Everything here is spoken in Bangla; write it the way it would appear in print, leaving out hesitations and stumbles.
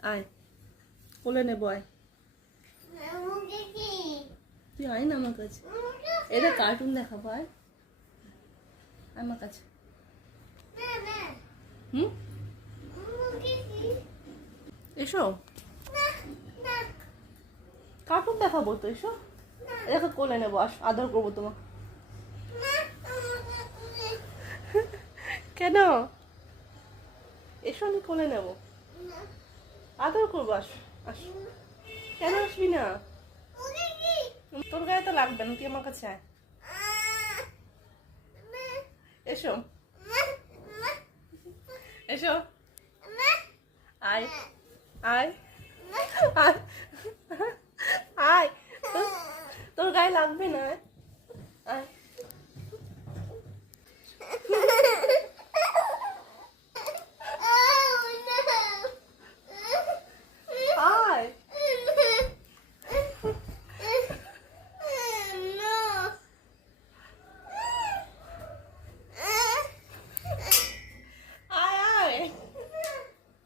আয়, কোলে নেবো, আয়। তুই আয় না আমার কাছে, এটা কার্টুন দেখাবো, আয় আমার কাছে। হুম, এসো, কার্টুন দেখাবো তো, এসো। দেখো কোলে নেবো, আস, আদর করবো তোমাকে। কেন? এসো, আমি কোলে নেবো, আদর করবো, আস আস। কেন আসবি না? তোর গায়ে তো লাগবে না, তুই আমার কাছে আয়। এসো, এসো, আয় আয় আয় আয়, তোর গায়ে লাগবে না, আয়।